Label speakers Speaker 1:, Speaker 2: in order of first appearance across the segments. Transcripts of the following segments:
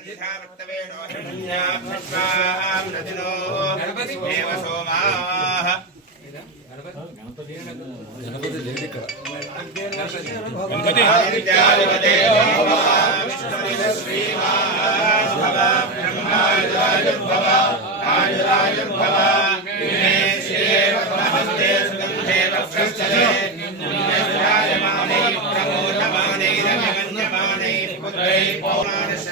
Speaker 1: గణపతి హిరణ్యాభ్యశ్వాం నదినో దేవ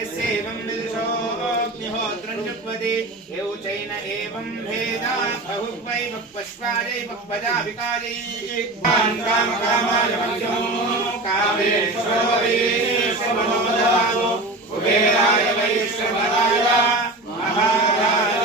Speaker 1: यस्यैवं विदुषोऽग्निहोत्रम् जुग्वति यौचैन एवम् भेदा बहुवै भक्पश्वायै भक्पजाभिकायै कुबेराय वैश्वराय महाराय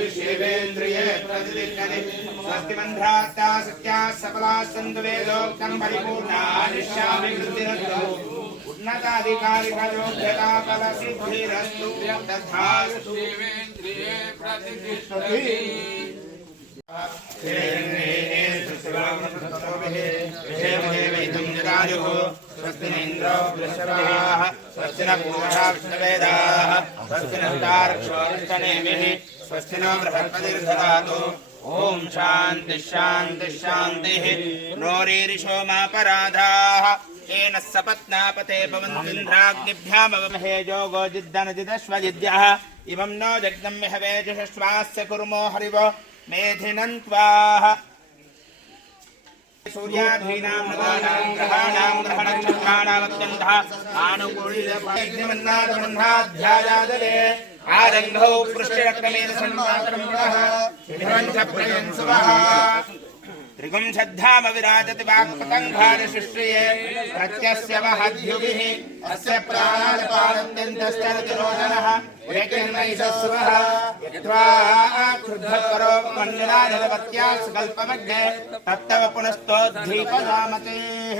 Speaker 1: विश्वेन्द्रिये प्रतिष्ठति स्वस्ति मन्ध्रात्ता सत्याः सफलाः सन्तु वेदोक्तम् परिपूर्णानिश्यामि वृद्धिरस्तु उन्नताधिकारिफलोभ्यता फलसिद्धिरस्तु तथास्तु। देवेन्द्रिये प्रतिष्ठति स्वस्तिन्द्रो वृषभाः स्वस्ति न पूषा विष्णुवेदाः स्वस्ति नष्टार्क्षो विष्णनेमिः स्वस्तिनो बृहस्पतिर्दधातु ॐ शान्तिः नोरीरिशोमापराधाः येन सपत्नापते पवन्विन्द्राग्निभ्यामवमहे जोगो जिद्दनजिदश्वजिद्यः। नो जग्नम् हवेजुषश्वास्य कुर्मो हरिव। मेधिनन्त्वाः। सूर्याधीनाम् ग्रहाणाम् ग्रहणक्षत्राणामत्यन्तः आनुकूल्यमन्नादमन्नाध्यायादले आरम्भौ पृष्ठरक्तमेन सन्मातरं पुनः शिबिरं च प्रयन्सुवः त्रिगुंशद्धाम विराजति वाक्पतङ्घारशिष्ट्रिये प्रत्यस्य वहद्युभिः अस्य प्राणालपालत्यन्तश्चरतिरोचनः एकन्नैषस्वः यद्वा क्षुद्धकरो मन्दिरा जलवत्या सुकल्पमध्ये तत्तव पुनस्तोद्धीपदामतेः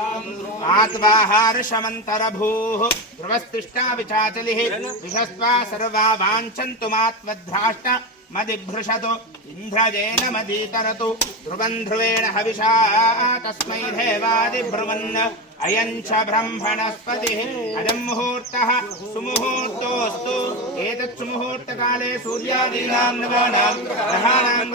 Speaker 1: आत्वाहार्षमन्तरभूः ध्रुवस्तिष्ठा विचाचलिः विशस्त्वा सर्वा वाञ्छन्तु मात्मद्भ्राष्ट मदिभृशतु इन्द्रजेन मदीतरतु ध्रुवन् ध्रुवेण हविषा तस्मै देवादिब्रुवन् अयम् च ब्रह्मणस्पतिः अयम् मुहूर्तः सुमुहूर्तोऽस्तु एतत् सुमुहूर्तकाले सूर्यादीनाम् नवानाम् ग्रहाणाम्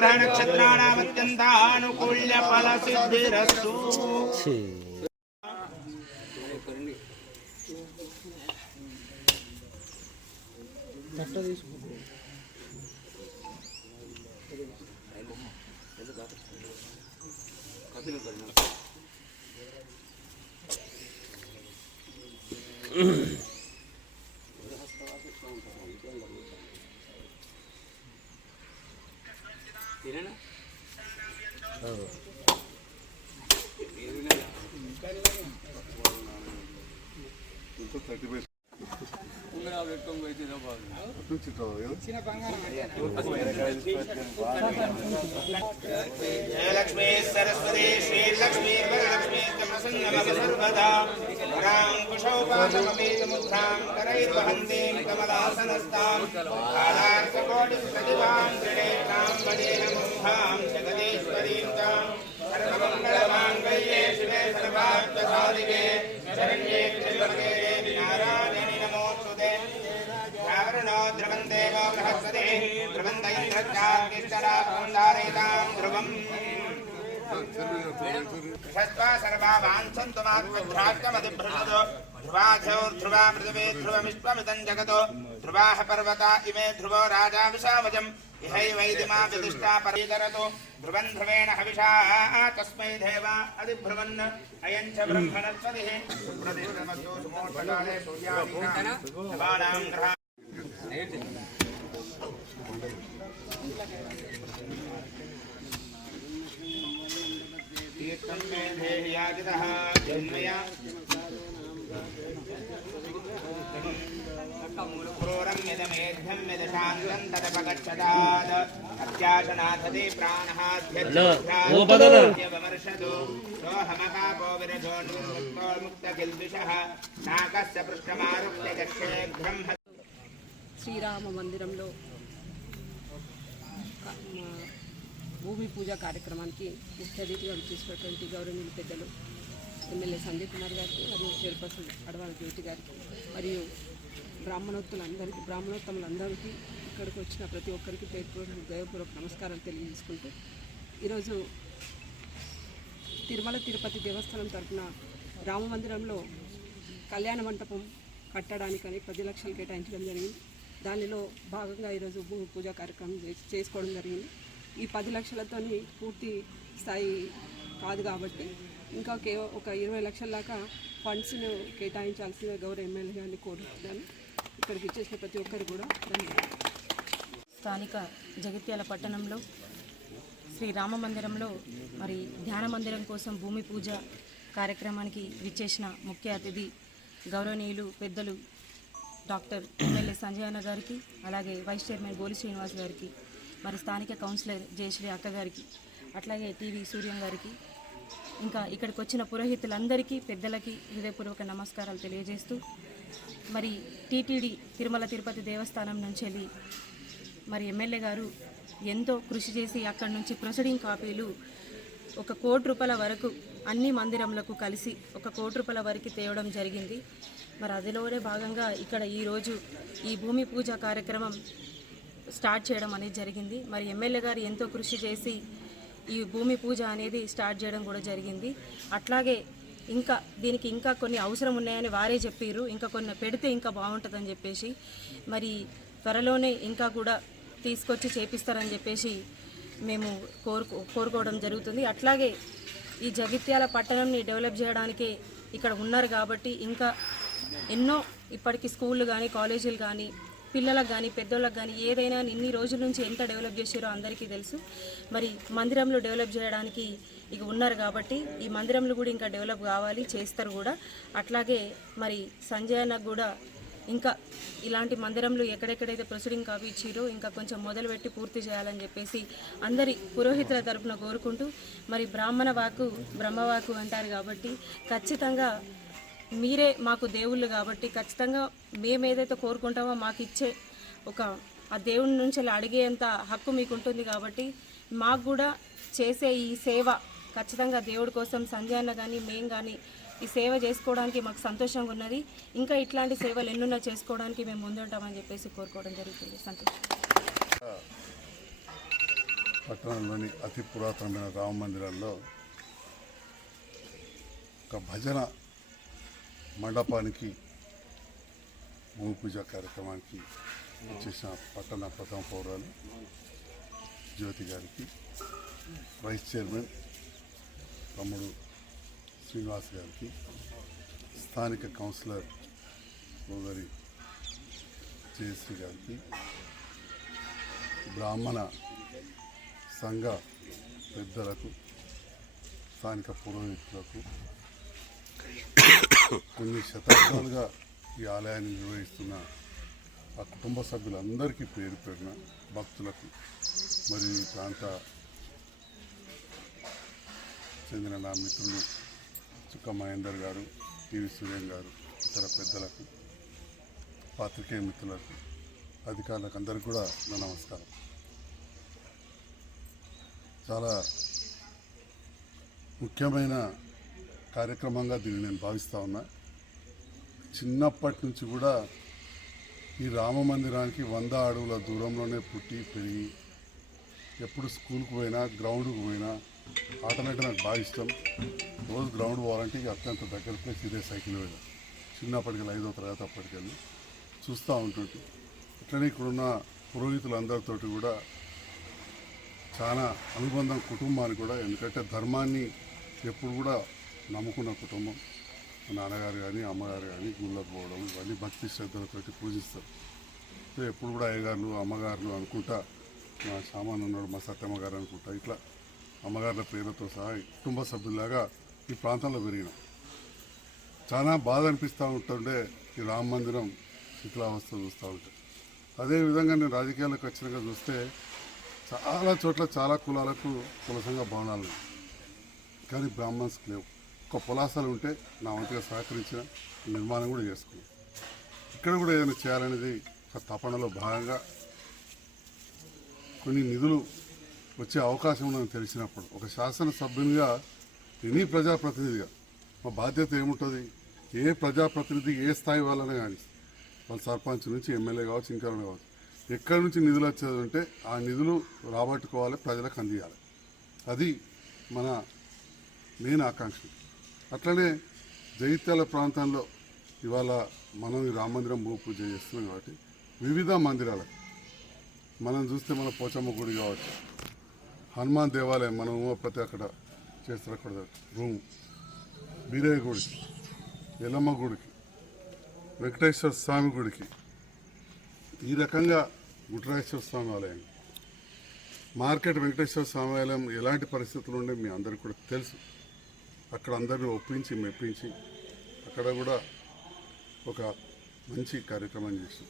Speaker 1: রেস্ট जयलक्ष्मी सरस्वती श्रीलक्ष्मी वरलक्ष्मी प्रसन्नमव सर्वदा वराङ्कुशौपाशमपीतमुद्रां करैर्वहन्तीं कमलासनस्तां कालार्थकोटिप्रतिभां त्रिनेत्रां वदेहमुखां जगदीश्वरीं तां सर्वमङ्गलमाङ्गल्ये शिवे सर्वार्थसाधिके शरण्ये त्र्यम्बके बृहस्पतिः ध्रुवं दैन्द्रजाग्निष्टरा ध्रुवम्। षष्ट्वा सर्वा वाञ्छन्तु मात्मभ्राष्टमधिभृषतो ध्रुवाध्योर्ध्रुवा पृथिवी ध्रुवमिष्वमिदं जगतो। ध्रुवाः पर्वता इमे ध्रुवो राजा विशामजम्। इहैवैदिमा विदिष्टा परीकरतु। ध्रुवन् ध्रुवेण हविषा तस्मै देवा अधिभ्रुवन्। अयं च ब्रह्मणस्पतिः। सुप्रतिष्ठमस्तु सुमोक्षकाले सूर्यादीनां ग्रहा तीर्थं मे देहि याजितः जन्मया क्रूरं यदमेध्यं यदशान्तं तदपगच्छदात् अत्याशनाथते प्राणः
Speaker 2: ఓ పదరా.
Speaker 1: ध्यवमर्षतु सोऽहमपापो विरजोन्मुक्तो मुक्तकिल्बिषः नाकस्य पृष्ठमारुह्य दक्षेघ्रं
Speaker 3: శ్రీరామ మందిరంలో క- మా భూమి పూజ కార్యక్రమానికి ముఖ్య అతిథిగా విచ్చేసినటువంటి గౌరవనీయులు పెద్దలు ఎమ్మెల్యే సందీప్ కుమార్ గారికి మరియు చైర్పర్సన్ అడవాల జ్యోతి గారికి మరియు బ్రాహ్మణోత్తులందరికీ బ్రాహ్మణోత్తములందరికీ ఇక్కడికి వచ్చిన ప్రతి ఒక్కరికి పేర్కొన్న దయపూర్వక నమస్కారాలు తెలియజేసుకుంటూ ఈరోజు తిరుమల తిరుపతి దేవస్థానం తరఫున రామ మందిరంలో కళ్యాణ మంటపం కట్టడానికని పది లక్షలు కేటాయించడం జరిగింది. దానిలో భాగంగా ఈరోజు భూమి పూజ కార్యక్రమం చే- చేసుకోవడం జరిగింది. ఈ పది లక్షలతోని పూర్తి స్థాయి కాదు కాబట్టి ఇంకా ఒక ఇరవై లక్షల దాకా ఫండ్స్ను కేటాయించాల్సిన గౌరవ ఎమ్మెల్యే గారిని కోరుతున్నాను. ఇక్కడికి ఇచ్చేసిన ప్రతి ఒక్కరు కూడా
Speaker 4: స్థానిక జగిత్యాల పట్టణంలో శ్రీ రామ మందిరంలో మరి ధ్యాన మందిరం కోసం భూమి పూజ కార్యక్రమానికి విచ్చేసిన ముఖ్య అతిథి గౌరవనీయులు పెద్దలు డాక్టర్ ఎమ్మెల్యే సంజయన గారికి అలాగే వైస్ చైర్మన్ గోలి శ్రీనివాస్ గారికి మరి స్థానిక కౌన్సిలర్ జయశ్రీ అక్క గారికి అట్లాగే టీవీ సూర్యం గారికి ఇంకా ఇక్కడికి వచ్చిన పురోహితులందరికీ పెద్దలకి హృదయపూర్వక నమస్కారాలు తెలియజేస్తూ మరి టీటీడీ తిరుమల తిరుపతి దేవస్థానం నుంచి వెళ్ళి మరి ఎమ్మెల్యే గారు ఎంతో కృషి చేసి అక్కడి నుంచి ప్రొసీడింగ్ కాపీలు ఒక కోటి రూపాయల వరకు అన్ని మందిరములకు కలిసి ఒక కోటి రూపాయల వరకు తేవడం జరిగింది. మరి అదిలోనే భాగంగా ఇక్కడ ఈరోజు ఈ భూమి పూజ కార్యక్రమం స్టార్ట్ చేయడం అనేది జరిగింది. మరి ఎమ్మెల్యే గారు ఎంతో కృషి చేసి ఈ భూమి పూజ అనేది స్టార్ట్ చేయడం కూడా జరిగింది. అట్లాగే ఇంకా దీనికి ఇంకా కొన్ని అవసరం ఉన్నాయని వారే చెప్పారు ఇంకా కొన్ని పెడితే ఇంకా బాగుంటుందని చెప్పేసి మరి త్వరలోనే ఇంకా కూడా తీసుకొచ్చి చేపిస్తారని చెప్పేసి మేము కోరుకో కోరుకోవడం జరుగుతుంది. అట్లాగే ఈ జగిత్యాల పట్టణంని డెవలప్ చేయడానికే ఇక్కడ ఉన్నారు కాబట్టి ఇంకా ఎన్నో ఇప్పటికి స్కూళ్ళు కానీ కాలేజీలు కానీ పిల్లలకు కానీ పెద్దోళ్ళకి కానీ ఏదైనా ఇన్ని రోజుల నుంచి ఎంత డెవలప్ చేసారో అందరికీ తెలుసు. మరి మందిరంలో డెవలప్ చేయడానికి ఇక ఉన్నారు కాబట్టి ఈ మందిరంలో కూడా ఇంకా డెవలప్ కావాలి చేస్తారు కూడా. అట్లాగే మరి సంజయ్ అన్నకు కూడా ఇంకా ఇలాంటి మందిరంలో ఎక్కడెక్కడైతే ప్రొసీడింగ్ కాపీ ఇచ్చిరో ఇంకా కొంచెం మొదలుపెట్టి పూర్తి చేయాలని చెప్పేసి అందరి పురోహితుల తరపున కోరుకుంటూ మరి బ్రాహ్మణ వాకు బ్రహ్మవాకు అంటారు కాబట్టి ఖచ్చితంగా మీరే మాకు దేవుళ్ళు కాబట్టి ఖచ్చితంగా మేము ఏదైతే కోరుకుంటామో మాకు ఇచ్చే ఒక ఆ దేవుని నుంచి అలా అడిగేంత హక్కు మీకు ఉంటుంది కాబట్టి మాకు కూడా చేసే ఈ సేవ ఖచ్చితంగా దేవుడి కోసం సంధ్యాన్న కానీ మేము కానీ ఈ సేవ చేసుకోవడానికి మాకు సంతోషంగా ఉన్నది. ఇంకా ఇట్లాంటి సేవలు ఎన్నున్నా చేసుకోవడానికి మేము ముందుంటామని చెప్పేసి కోరుకోవడం జరుగుతుంది. సంతోషం.
Speaker 5: పట్టణంలోని అతి పురాతనమైన రామ మందిరాల్లో ఒక భజన మండపానికి భూమి పూజ కార్యక్రమానికి చేసిన పట్టణ ప్రథమ పౌరాలు జ్యోతి గారికి వైస్ చైర్మన్ తమ్ముడు శ్రీనివాస్ గారికి స్థానిక కౌన్సిలర్ సోదరి జయశ్రీ గారికి బ్రాహ్మణ సంఘ పెద్దలకు స్థానిక పురోహితులకు కొన్ని శతాబ్దాలుగా ఈ ఆలయాన్ని నిర్వహిస్తున్న ఆ కుటుంబ సభ్యులందరికీ పేరు పేరున భక్తులకు మరియు ఈ ప్రాంత చెందిన నా మిత్రులు చుక్క మహేందర్ గారు టీవీ సూర్యం గారు ఇతర పెద్దలకు పాత్రికేయ మిత్రులకు అధికారులకు అందరికీ కూడా నా నమస్కారం. చాలా ముఖ్యమైన కార్యక్రమంగా దీన్ని నేను భావిస్తూ ఉన్నా. చిన్నప్పటి నుంచి కూడా ఈ రామ మందిరానికి వంద అడుగుల దూరంలోనే పుట్టి పెరిగి ఎప్పుడు స్కూల్కి పోయినా గ్రౌండ్కి పోయినా ఆటలంటే నాకు బాగా ఇష్టం. రోజు గ్రౌండ్ పోవాలంటే ఇక అత్యంత దగ్గర ప్లేస్ ఇదే సైకిల్ మీద. చిన్నప్పటికి ఐదో తరగతి అప్పటికెళ్ళి చూస్తూ ఉంటుంటే. ఇట్లనే ఇక్కడున్న పురోహితులందరితోటి కూడా చాలా అనుబంధం కుటుంబానికి కూడా ఎందుకంటే ధర్మాన్ని ఎప్పుడు కూడా నమ్ముకున్న కుటుంబం మా నాన్నగారు కానీ అమ్మగారు కానీ గుళ్ళకు పోవడం ఇవన్నీ భక్తి శ్రద్ధలతోటి పూజిస్తారు. ఎప్పుడు కూడా అయ్యగారులు అమ్మగారులు అనుకుంటా మా సామాన్ ఉన్నాడు మా సత్యమ్మ గారు అనుకుంటా ఇట్లా అమ్మగారుల పేరుతో సహా కుటుంబ సభ్యులాగా ఈ ప్రాంతంలో పెరిగినాం. చాలా బాధ అనిపిస్తూ ఉంటుండే ఈ రామ మందిరం శిథిలావస్థ చూస్తూ ఉంటాయి అదేవిధంగా నేను రాజకీయాలకు వచ్చినాక చూస్తే చాలా చోట్ల చాలా కులాలకు కులసంగా భవనాలు ఉన్నాయి. కానీ బ్రాహ్మణ్స్కి లేవు. ఒక పులాసాలు ఉంటే నా వంతుగా సహకరించిన నిర్మాణం కూడా చేసుకున్నాను ఇక్కడ కూడా ఏదైనా చేయాలనేది ఒక తపనలో భాగంగా కొన్ని నిధులు వచ్చే అవకాశం ఉందని తెలిసినప్పుడు ఒక శాసనసభ్యునిగా ఎనీ ప్రజాప్రతినిధిగా మా బాధ్యత ఏముంటుంది? ఏ ప్రజాప్రతినిధి ఏ స్థాయి వాళ్ళనే కానీ వాళ్ళ సర్పంచ్ నుంచి ఎమ్మెల్యే కావచ్చు ఇంకా కావచ్చు ఎక్కడి నుంచి నిధులు వచ్చేది ఉంటే ఆ నిధులు రాబట్టుకోవాలి ప్రజలకు అందియాలి. అది మన మెయిన్ ఆకాంక్ష. అట్లనే జగిత్యాల ప్రాంతంలో ఇవాళ మనం ఈ రామ మందిరం భూ పూజ చేస్తున్నాం కాబట్టి వివిధ మందిరాలకు. మనం చూస్తే మన పోచమ్మ గుడి కావచ్చు హనుమాన్ దేవాలయం మనం ఉమాపతి అక్కడ చేస్తారు అక్కడ రూమ్. బీరయ్య గుడికి ఎల్లమ్మ గుడికి వెంకటేశ్వర స్వామి గుడికి. ఈ రకంగా గుట్రాజేశ్వర స్వామి ఆలయం. మార్కెట్ వెంకటేశ్వర స్వామి ఆలయం ఎలాంటి పరిస్థితులు ఉండే మీ అందరికీ కూడా తెలుసు. అక్కడ అందరిని ఒప్పించి మెప్పించి అక్కడ కూడా ఒక మంచి కార్యక్రమం చేసి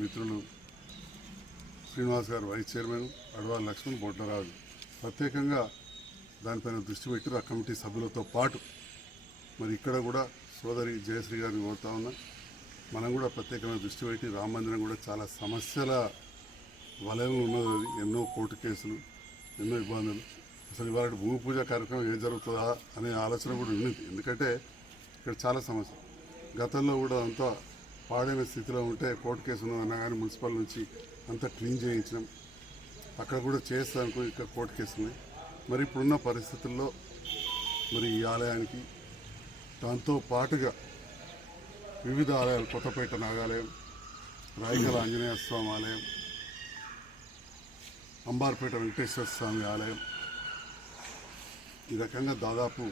Speaker 5: మిత్రులు శ్రీనివాస్ గారు వైస్ చైర్మన్ అడవాల లక్ష్మణ్ బొడ్డరాజు ప్రత్యేకంగా దానిపైన దృష్టి పెట్టారు. ఆ కమిటీ సభ్యులతో పాటు మరి ఇక్కడ కూడా సోదరి జయశ్రీ గారిని కోరుతా ఉన్నా. మనం కూడా ప్రత్యేకమైన దృష్టి పెట్టి రామ మందిరం కూడా చాలా సమస్యల వలయంలో ఉన్నది. ఎన్నో కోర్టు కేసులు ఎన్నో ఇబ్బందులు. అసలు ఇవాళ భూమి పూజ కార్యక్రమం ఏం జరుగుతుందా అనే ఆలోచన కూడా ఉన్నది. ఎందుకంటే ఇక్కడ చాలా సమస్య. గతంలో కూడా అంతా పాడైన స్థితిలో ఉంటే కోర్టు కేసు ఉన్నదన్నా కానీ మున్సిపల్ నుంచి అంతా క్లీన్ చేయించినాం. అక్కడ కూడా చేస్తానుకో ఇక్కడ కోర్టు కేసు ఉన్నాయి మరి ఇప్పుడున్న పరిస్థితుల్లో మరి ఈ ఆలయానికి దాంతో పాటుగా వివిధ ఆలయాలు కొత్తపేట నాగాలయం రాయకల ఆంజనేయ స్వామి ఆలయం అంబార్పేట వెంకటేశ్వర స్వామి ఆలయం ఈ రకంగా దాదాపు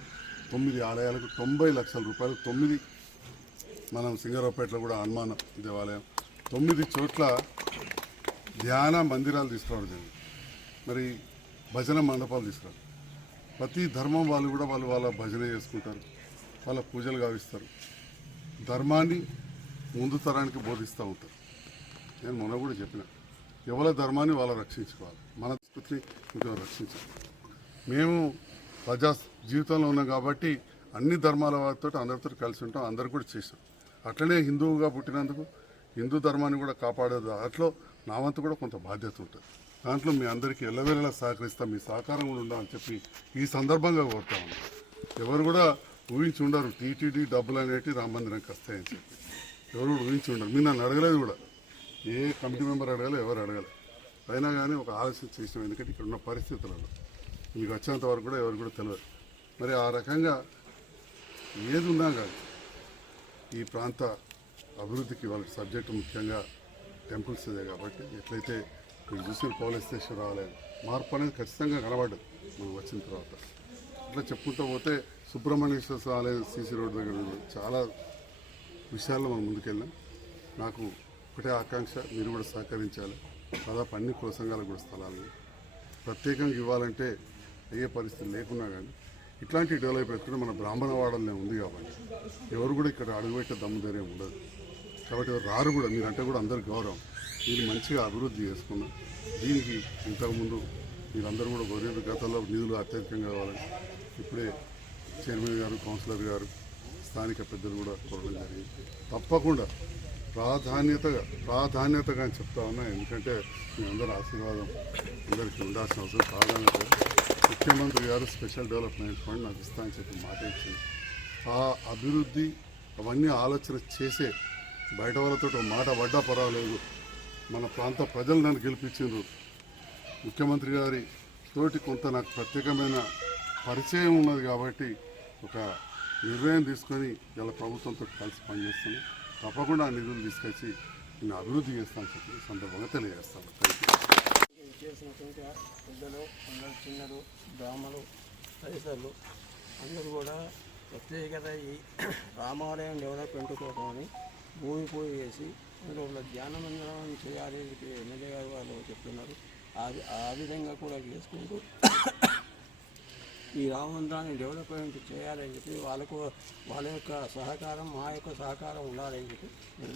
Speaker 5: తొమ్మిది ఆలయాలకు తొంభై లక్షల రూపాయలు తొమ్మిది మనం సింగరావుపేటలో కూడా హనుమాన్ దేవాలయం తొమ్మిది చోట్ల ధ్యాన మందిరాలు తీసుకురావడం జరిగింది. మరి భజన మండపాలు తీసుకురావడం ప్రతి ధర్మం వాళ్ళు కూడా వాళ్ళు వాళ్ళ భజన చేసుకుంటారు వాళ్ళ పూజలు గావిస్తారు. ధర్మాన్ని ముందు తరానికి బోధిస్తూ ఉంటారు. నేను మొన్న కూడా చెప్పిన ఎవరి ధర్మాన్ని వాళ్ళు రక్షించుకోవాలి. మన సంస్కృతిని ఇంకా రక్షించాలి మేము ప్రజా జీవితంలో ఉన్నాం కాబట్టి అన్ని ధర్మాల వారితో అందరితో కలిసి ఉంటాం అందరు కూడా చేసాం అట్లనే హిందువుగా పుట్టినందుకు హిందూ ధర్మాన్ని కూడా కాపాడే దాంట్లో నా వంతు కూడా కొంత బాధ్యత ఉంటుంది. దాంట్లో మీ అందరికీ ఎల్లవేళలా సహకరిస్తాం మీ సహకారం కూడా ఉండాలని చెప్పి ఈ సందర్భంగా కోరుతా ఉన్నాం. ఎవరు కూడా ఊహించి ఉండరు టీటీడీ డబ్బులు అనేవి రామ మందిరానికి వస్తాయని చెప్పి. ఎవరు కూడా ఊహించి ఉండరు. మీరు నన్ను అడగలేదు కూడా. ఏ కమిటీ మెంబర్ అడగలేదు ఎవరు అడగలేదు అయినా కానీ ఒక ఆలోచన చేసినాం. ఎందుకంటే ఇక్కడ ఉన్న పరిస్థితులలో మీకు వచ్చేంత వరకు కూడా ఎవరు కూడా తెలియదు మరి ఆ రకంగా ఏది ఉన్నా కానీ ఈ ప్రాంత అభివృద్ధికి వాళ్ళ సబ్జెక్టు ముఖ్యంగా టెంపుల్స్ ఇదే కాబట్టి ఎట్లయితే మీరు చూసిన పౌలేశ్వర ఆలయం మార్పు అనేది ఖచ్చితంగా కనబడ్డది మనం వచ్చిన తర్వాత. ఇట్లా చెప్పుకుంటూ పోతే సుబ్రహ్మణ్యేశ్వర స్వామి ఆలయం సీసీ రోడ్ దగ్గర చాలా విషయాల్లో మనం ముందుకెళ్ళాం. నాకు ఒకటే ఆకాంక్ష మీరు కూడా సహకరించాలి. దాదాపు అన్ని కుల సంఘాలకు కూడా స్థలాలు. ప్రత్యేకంగా ఇవ్వాలంటే అయ్యే పరిస్థితి లేకున్నా కానీ ఇట్లాంటి డెవలప్ అయితే మన బ్రాహ్మణ వాడలనే ఉంది కాబట్టి ఎవరు కూడా ఇక్కడ అడుగుపెట్టే దమ్ము ధైర్యం ఉండదు. కాబట్టి ఎవరు రారు కూడా మీరంటే కూడా అందరు గౌరవం. మీరు మంచిగా అభివృద్ధి చేసుకున్నాం దీనికి ఇంతకుముందు మీరందరూ కూడా గౌరవ గతంలో నిధులు అత్యధికంగా కావాలని ఇప్పుడే చైర్మన్ గారు కౌన్సిలర్ గారు స్థానిక పెద్దలు కూడా కోరడం జరిగింది. తప్పకుండా ప్రాధాన్యతగా ప్రాధాన్యతగా అని చెప్తా ఉన్నా. ఎందుకంటే మీ అందరి ఆశీర్వాదం అందరికీ ఉండాల్సిన అవసరం ప్రాధాన్యత. ముఖ్యమంత్రి గారు స్పెషల్ డెవలప్మెంట్ ఫండ్ నాకు ఇస్తా అని చెప్పి మాట ఇచ్చింది. ఆ అభివృద్ధి అవన్నీ ఆలోచన చేసే బయట వాళ్ళతో మాట పడ్డా పర్వాలేదు. మన ప్రాంత ప్రజలు నన్ను గెలిపించారు ముఖ్యమంత్రి గారి తోటి కొంత నాకు ప్రత్యేకమైన పరిచయం ఉన్నది కాబట్టి ఒక నిర్ణయం తీసుకొని ఇలా ప్రభుత్వంతో కలిసి పనిచేస్తున్నాను తప్పకుండా నిధులు తీసుకొచ్చి నేను అభివృద్ధి చేస్తాను చెప్పి సందర్భంగా తెలియజేస్తాను.
Speaker 6: చేసినటువంటి పెద్దలు అందరు చిన్నలు బ్రాహ్మలు తదితరులు అందరూ కూడా ప్రత్యేకత ఈ రామాలయం డెవలప్మెంట్ కోసమని భూమి పూజ చేసి అందులో ధ్యాన మందిరం చేయాలి అని ఎమ్మెల్యే గారు వాళ్ళు చెప్తున్నారు. ఆ ఆ విధంగా కూడా చేసుకుంటూ ఈ రామమందిరాన్ని డెవలప్మెంట్ చేయాలని చెప్పి వాళ్ళకు వాళ్ళ యొక్క సహకారం మా యొక్క సహకారం ఉండాలని చెప్పి నేను